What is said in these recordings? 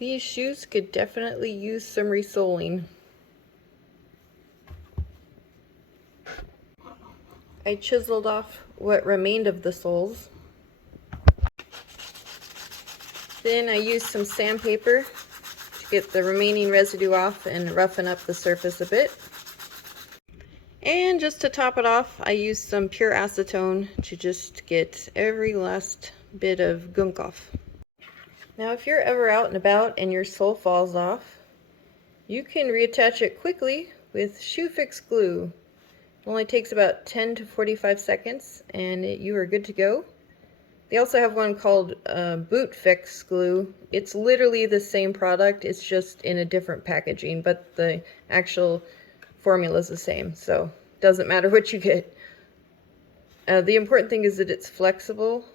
These shoes could definitely use some resoling. I chiseled off what remained of the soles. Then I used some sandpaper to get the remaining residue off and roughen up the surface a bit. And just to top it off, I used some pure acetone to just get every last bit of gunk off. Now if you're ever out and about and your sole falls off, you can reattach it quickly with shoe fix glue. It only takes about 10 to 45 seconds and you are good to go. They also have one called boot fix glue. It's literally the same product, it's just in a different packaging, but the actual formula is the same, so it doesn't matter what you get. The important thing is that it's flexible.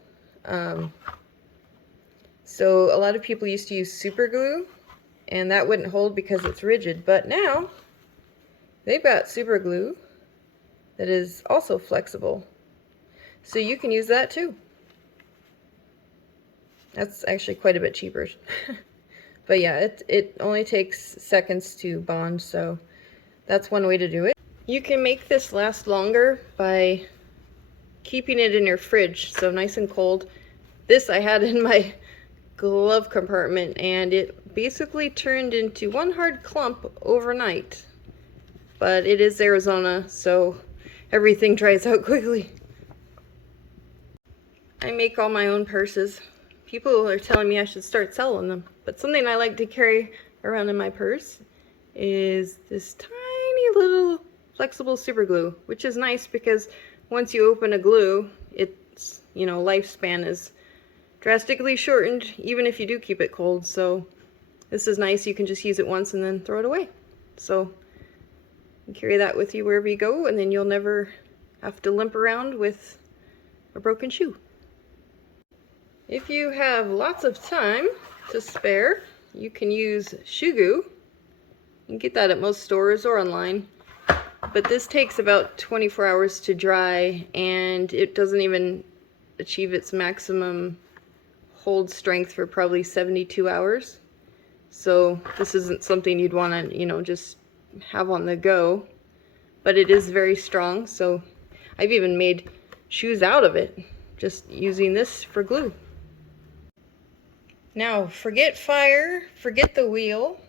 So a lot of people used to use super glue, and that wouldn't hold because it's rigid, but now they've got super glue that is also flexible. So you can use that too. That's actually quite a bit cheaper. But yeah, it only takes seconds to bond, so that's one way to do it. You can make this last longer by keeping it in your fridge, so nice and cold. This I had in my glove compartment, and it basically turned into one hard clump overnight. But it is Arizona, so everything dries out quickly. I make all my own purses. People are telling me I should start selling them, but something I like to carry around in my purse is this tiny little flexible super glue, which is nice because once you open a glue, its lifespan is drastically shortened even if you do keep it cold. So this is nice, you can just use it once and then throw it away. So you carry that with you wherever you go, and then you'll never have to limp around with a broken shoe. If you have lots of time to spare, you can use shoe glue. You can get that at most stores or online. But this takes about 24 hours to dry, and it doesn't even achieve its maximum hold strength for probably 72 hours. So this isn't something you'd want to, just have on the go. But it is very strong, so I've even made shoes out of it, just using this for glue. Now, forget fire, forget the wheel,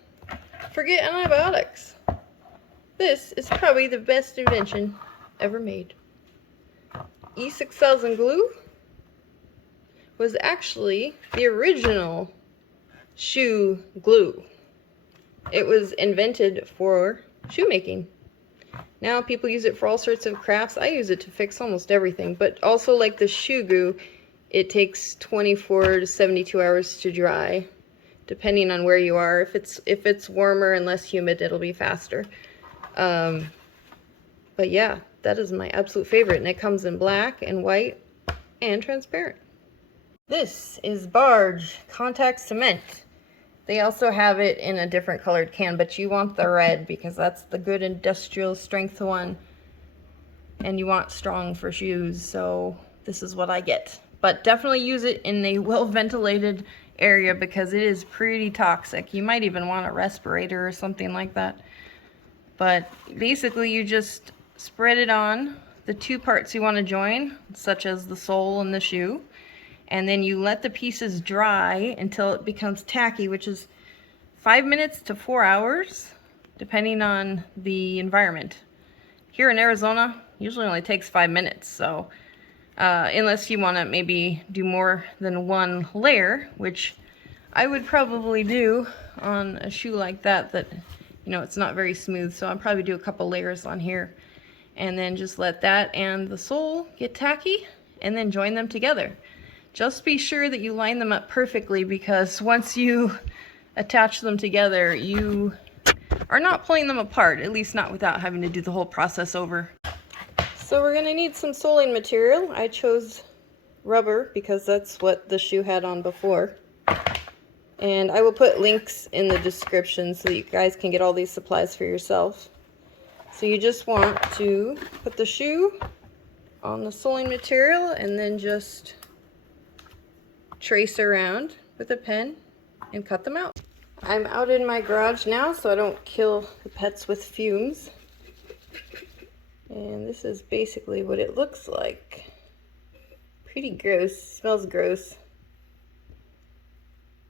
forget antibiotics. This is probably the best invention ever made. E6000 Glue was actually the original shoe glue. It was invented for shoemaking. Now people use it for all sorts of crafts. I use it to fix almost everything, but also like the shoe glue, it takes 24 to 72 hours to dry, depending on where you are. If it's warmer and less humid, it'll be faster. But yeah, that is my absolute favorite, and it comes in black and white and transparent. This is Barge contact cement. They also have it in a different colored can, but you want the red because that's the good industrial strength one, and you want strong for shoes, so this is what I get. But definitely use it in a well-ventilated area because it is pretty toxic. You might even want a respirator or something like that. But basically you just spread it on the two parts you want to join, such as the sole and the shoe, and then you let the pieces dry until it becomes tacky, which is 5 minutes to 4 hours, depending on the environment. Here in Arizona, usually only takes 5 minutes, so unless you want to maybe do more than one layer, which I would probably do on a shoe like that, it's not very smooth, so I'll probably do a couple layers on here, and then just let that and the sole get tacky, and then join them together. Just be sure that you line them up perfectly, because once you attach them together, you are not pulling them apart, at least not without having to do the whole process over. So we're gonna need some soling material. I chose rubber because that's what the shoe had on before. And I will put links in the description so that you guys can get all these supplies for yourself. So you just want to put the shoe on the soling material and then just trace around with a pen and cut them out. I'm out in my garage now so I don't kill the pets with fumes. And this is basically what it looks like. Pretty gross, smells gross.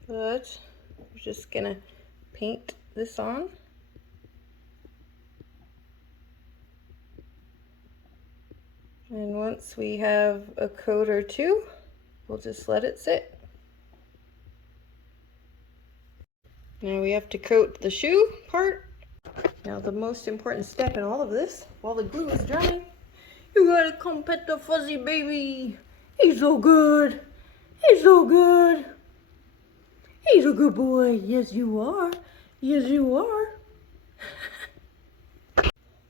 But we're just gonna paint this on. And once we have a coat or two, we'll just let it sit. Now we have to coat the shoe part. Now the most important step in all of this, while the glue is drying, you gotta come pet the fuzzy baby. He's so good. He's so good. He's a good boy. Yes, you are. Yes, you are.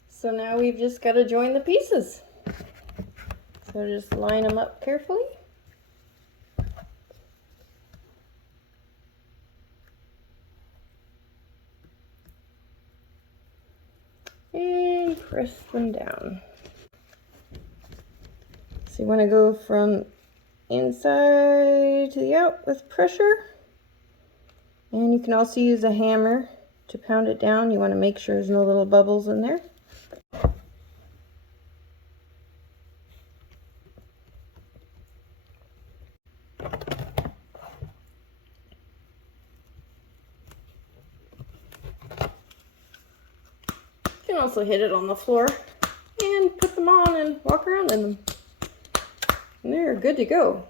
So now we've just got to join the pieces. So just line them up carefully. And press them down. So you want to go from inside to the out with pressure. And you can also use a hammer to pound it down. You want to make sure there's no little bubbles in there. You can also hit it on the floor and put them on and walk around in them. And they're good to go.